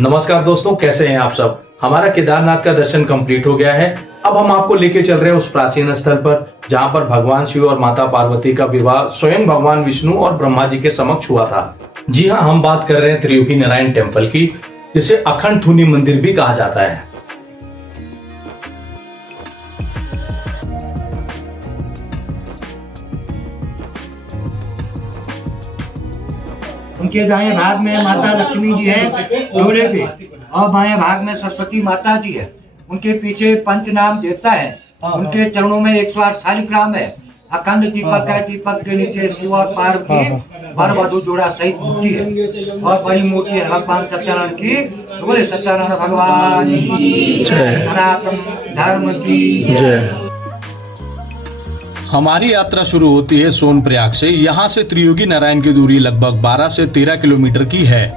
नमस्कार दोस्तों, कैसे हैं आप सब। हमारा केदारनाथ का दर्शन कंप्लीट हो गया है। अब हम आपको लेके चल रहे हैं उस प्राचीन स्थल पर जहां पर भगवान शिव और माता पार्वती का विवाह स्वयं भगवान विष्णु और ब्रह्मा जी के समक्ष हुआ था। जी हाँ, हम बात कर रहे हैं त्रियोगी नारायण टेम्पल की, जिसे अखंड थुनी मंदिर भी कहा जाता है। उनके दाएं भाग में माता लक्ष्मी जी है घोड़े पे, और बाएं भाग में सरस्वती माता जी है। उनके पीछे पंचनाम देवता है। उनके चरणों में 108 शालिग्राम है। अखंड दीपक है। दीपक के नीचे शिव और पार्वती वर वधु जोड़ा सहित मूर्ति है, और बड़ी मूर्ति है भगवान सत्यानंद की। तो बोले सत्यानंद भगवान की जय, सनातन धर्म की जय। हमारी यात्रा शुरू होती है सोनप्रयाग से। यहाँ से त्रियोगी नारायण की दूरी लगभग 12 से 13 किलोमीटर की है।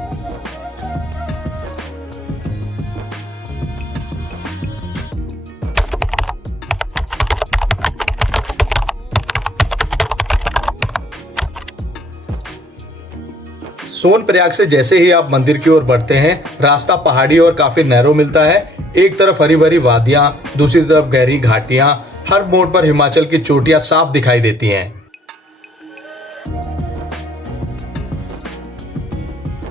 सोनप्रयाग से जैसे ही आप मंदिर की ओर बढ़ते हैं, रास्ता पहाड़ी और काफी नैरो मिलता है। एक तरफ हरी भरी वादियां, दूसरी तरफ गहरी घाटियां। हर मोड़ पर हिमाचल की चोटियां साफ दिखाई देती हैं।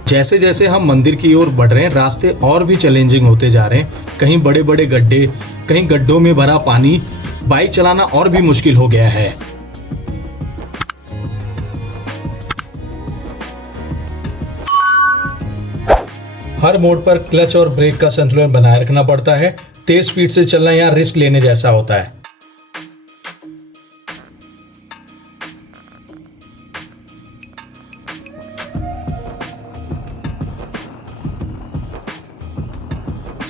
जैसे जैसे हम मंदिर की ओर बढ़ रहे हैं, रास्ते और भी चैलेंजिंग होते जा रहे हैं। कहीं बड़े बड़े गड्ढे, कहीं गड्ढों में भरा पानी। बाइक चलाना और भी मुश्किल हो गया है। हर मोड़ पर क्लच और ब्रेक का संतुलन बनाए रखना पड़ता है। तेज स्पीड से चलना यहाँ रिस्क लेने जैसा होता है।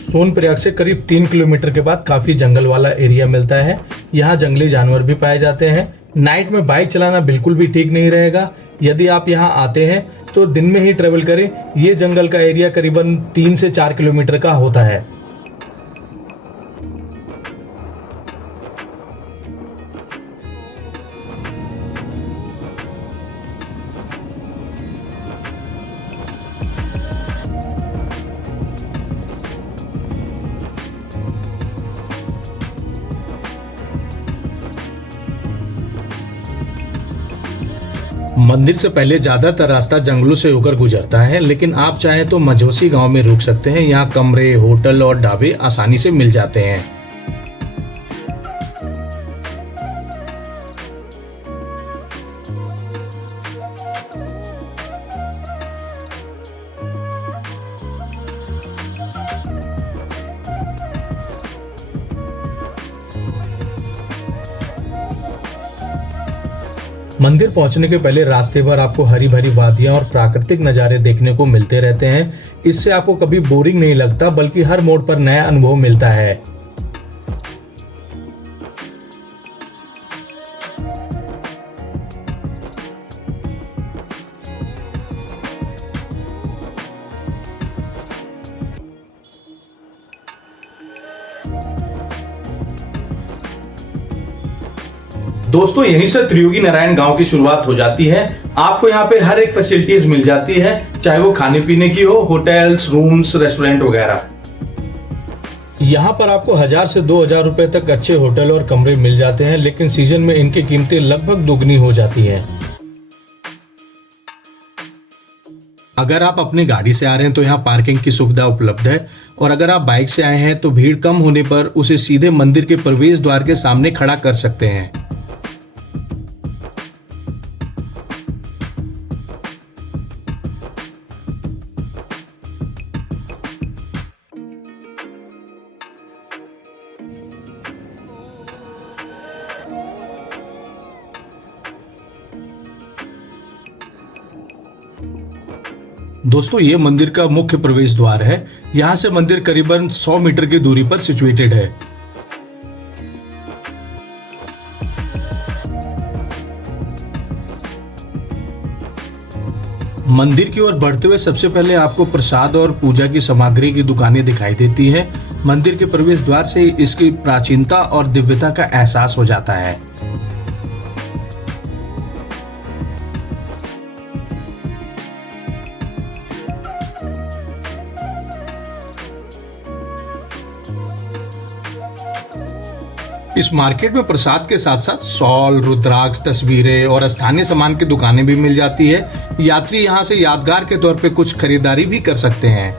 सोनप्रयाग से करीब 3 किलोमीटर के बाद काफी जंगल वाला एरिया मिलता है। यहाँ जंगली जानवर भी पाए जाते हैं। नाइट में बाइक चलाना बिल्कुल भी ठीक नहीं रहेगा। यदि आप यहाँ आते हैं तो दिन में ही ट्रेवल करें। ये जंगल का एरिया करीबन 3 से 4 किलोमीटर का होता है। मंदिर से पहले ज्यादातर रास्ता जंगलों से होकर गुजरता है, लेकिन आप चाहें तो मझोसी गांव में रुक सकते हैं। यहाँ कमरे, होटल और ढाबे आसानी से मिल जाते हैं। मंदिर पहुंचने के पहले रास्ते पर आपको हरी भरी वादियां और प्राकृतिक नज़ारे देखने को मिलते रहते हैं। इससे आपको कभी बोरिंग नहीं लगता, बल्कि हर मोड़ पर नया अनुभव मिलता है। दोस्तों, यहीं से त्रियोगी नारायण गांव की शुरुआत हो जाती है। आपको यहाँ पे हर एक फैसिलिटीज मिल जाती है, चाहे वो खाने पीने की हो, होटल्स, रूम्स, रेस्टोरेंट वगैरह। यहाँ पर आपको 1000 से 2000 रुपए तक अच्छे होटल और कमरे मिल जाते हैं, लेकिन सीजन में इनकी कीमतें लगभग दोगुनी हो जाती हैं। अगर आप अपनी गाड़ी से आ रहे हैं तो यहाँ पार्किंग की सुविधा उपलब्ध है, और अगर आप बाइक से आए हैं तो भीड़ कम होने पर उसे सीधे मंदिर के प्रवेश द्वार के सामने खड़ा कर सकते हैं। दोस्तों, ये मंदिर का मुख्य प्रवेश द्वार है। यहाँ से मंदिर करीबन 100 मीटर की दूरी पर सिचुएटेड है। मंदिर की ओर बढ़ते हुए सबसे पहले आपको प्रसाद और पूजा की सामग्री की दुकानें दिखाई देती है। मंदिर के प्रवेश द्वार से इसकी प्राचीनता और दिव्यता का एहसास हो जाता है। इस मार्केट में प्रसाद के साथ साथ शॉल, रुद्राक्ष, तस्वीरें और स्थानीय सामान की दुकानें भी मिल जाती है। यात्री यहाँ से यादगार के तौर पे कुछ खरीदारी भी कर सकते हैं।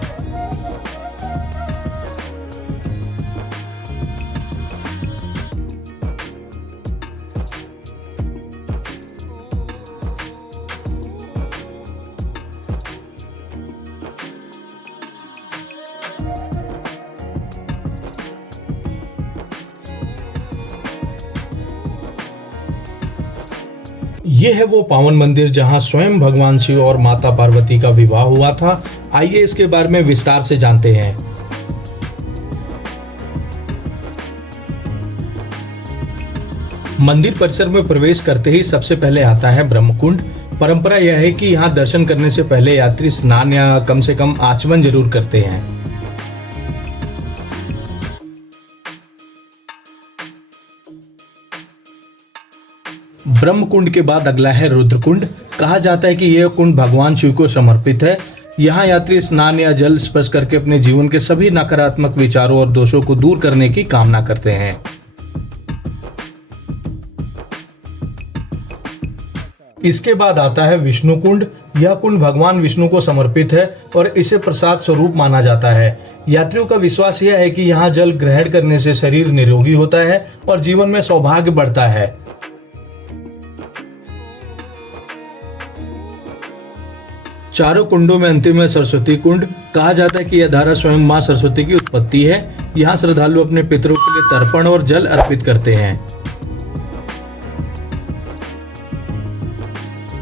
ये है वो पावन मंदिर जहां स्वयं भगवान शिव और माता पार्वती का विवाह हुआ था। आइए इसके बारे में विस्तार से जानते हैं। मंदिर परिसर में प्रवेश करते ही सबसे पहले आता है ब्रह्मकुंड। परंपरा यह है कि यहाँ दर्शन करने से पहले यात्री स्नान या कम से कम आचमन जरूर करते हैं। ब्रह्म कुंड के बाद अगला है रुद्र कुंड। कहा जाता है कि यह कुंड भगवान शिव को समर्पित है। यहाँ यात्री स्नान या जल स्पर्श करके अपने जीवन के सभी नकारात्मक विचारों और दोषों को दूर करने की कामना करते हैं। इसके बाद आता है विष्णु कुंड। यह कुंड भगवान विष्णु को समर्पित है और इसे प्रसाद स्वरूप माना जाता है। यात्रियों का विश्वास यह है कि यहाँ जल ग्रहण करने से शरीर निरोगी होता है और जीवन में सौभाग्य बढ़ता है। चारों कुंडों में अंतिम है सरस्वती कुंड। कहा जाता है कि यह धारा स्वयं मां सरस्वती की उत्पत्ति है। यहाँ श्रद्धालु अपने पितरों के लिए तर्पण और जल अर्पित करते हैं।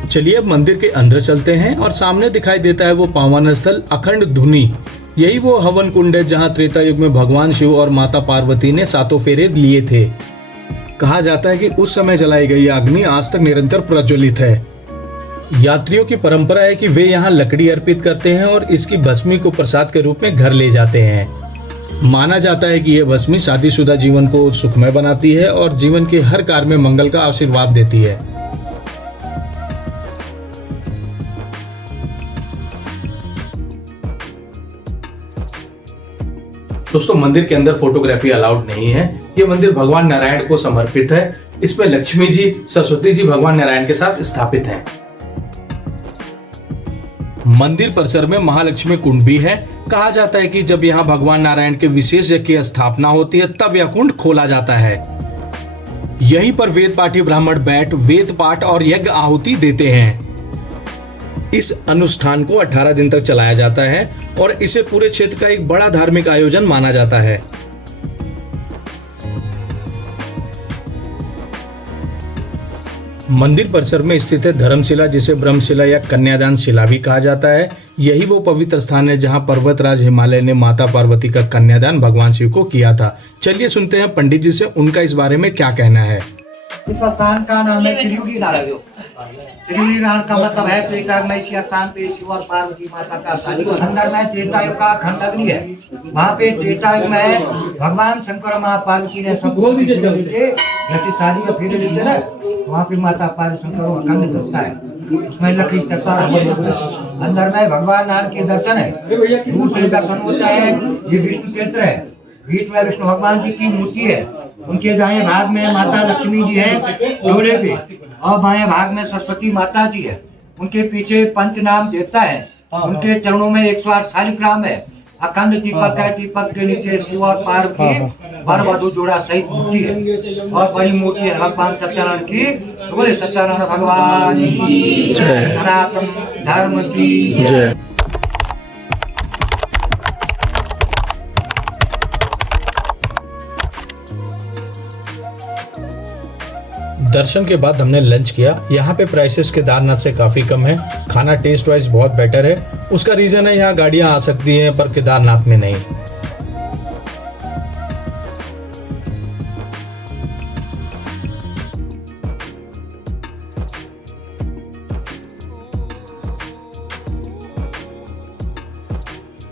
चलिए अब मंदिर के अंदर चलते हैं और सामने दिखाई देता है वो पावन स्थल अखंड धुनी। यही वो हवन कुंड है जहाँ त्रेता युग में भगवान शिव और माता पार्वती ने 7 फेरे लिए थे। कहा जाता है कि उस समय जलाई गई अग्नि आज तक निरंतर प्रज्वलित है। यात्रियों की परंपरा है कि वे यहाँ लकड़ी अर्पित करते हैं और इसकी भस्मी को प्रसाद के रूप में घर ले जाते हैं। माना जाता है कि यह भस्मी शादीशुदा जीवन को सुखमय बनाती है और जीवन के हर कार्य में मंगल का आशीर्वाद देती है। दोस्तों, मंदिर के अंदर फोटोग्राफी अलाउड नहीं है। ये मंदिर भगवान नारायण को समर्पित है। इसमें लक्ष्मी जी, सरस्वती जी भगवान नारायण के साथ स्थापित हैं। मंदिर परिसर में महालक्ष्मी कुंड भी है। कहा जाता है कि जब यहाँ भगवान नारायण के विशेष यज्ञ की स्थापना होती है तब यह कुंड खोला जाता है। यहीं पर वेद पाठी ब्राह्मण बैठ वेद पाठ और यज्ञ आहुति देते हैं। इस अनुष्ठान को 18 दिन तक चलाया जाता है और इसे पूरे क्षेत्र का एक बड़ा धार्मिक आयोजन माना जाता है। मंदिर परिसर में स्थित है धर्मशिला, जिसे ब्रह्मशिला या कन्यादान शिला भी कहा जाता है। यही वो पवित्र स्थान है जहां पर्वतराज हिमालय ने माता पार्वती का कन्यादान भगवान शिव को किया था। चलिए सुनते हैं पंडित जी से उनका इस बारे में क्या कहना है। इस स्थान का नाम है त्रियुगी नारायण। त्रियुगी नारायण का मतलब है त्रिकाग्मय स्थान पे शिव और पार्वती माता का शादी। अंदर में त्रेता युग का खंड अग्नि है। वहाँ पे त्रेता युग में भगवान शंकर माँ पार्वती ने सब जैसे शादी का फेरे लेते ना, वहाँ पे माता पार्वती शंकर अखंड करता है। उसमें लकड़ी चलता है। अंदर में भगवान नारायण के दर्शन है। दूर से दर्शन होता है। ये विष्णु क्षेत्र है। बीच में विष्णु भगवान जी की मूर्ति है। उनके दाएं भाग में माता लक्ष्मी जी है घोड़े पे और बाएं भाग में सरस्वती माता जी है। उनके पीछे पंचनाम देवता है। उनके चरणों में 108 शालिग्राम है। अखंड दीपक है। दीपक के नीचे शिव और पार्वती वर वधू जोड़ा सहित मूर्ति है और बड़ी मूर्ति है भगवान सत्यानारायण की। तो बोले सत्यानारायण भगवान की जय, सनातन धर्म की जय। दर्शन के बाद हमने लंच किया। यहाँ पे प्राइसेस केदारनाथ से काफ़ी कम है। खाना टेस्ट वाइज बहुत बेटर है। उसका रीज़न है यहाँ गाड़ियाँ आ सकती हैं पर केदारनाथ में नहीं।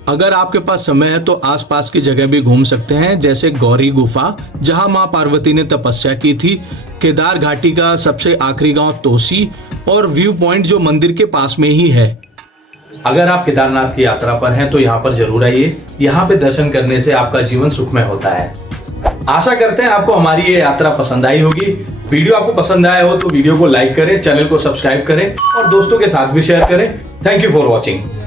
अगर आपके पास समय है तो आसपास की जगह भी घूम सकते हैं, जैसे गौरी गुफा जहां मां पार्वती ने तपस्या की थी, केदार घाटी का सबसे आखिरी गांव तोसी और व्यू पॉइंट जो मंदिर के पास में ही है। अगर आप केदारनाथ की यात्रा पर हैं तो यहाँ पर जरूर आइए। यहाँ पे दर्शन करने से आपका जीवन सुखमय होता है। आशा करते हैं आपको हमारी ये यात्रा पसंद आई होगी। वीडियो आपको पसंद आया हो तो वीडियो को लाइक करें, चैनल को सब्सक्राइब करें और दोस्तों के साथ भी शेयर करें। Thank you for watching.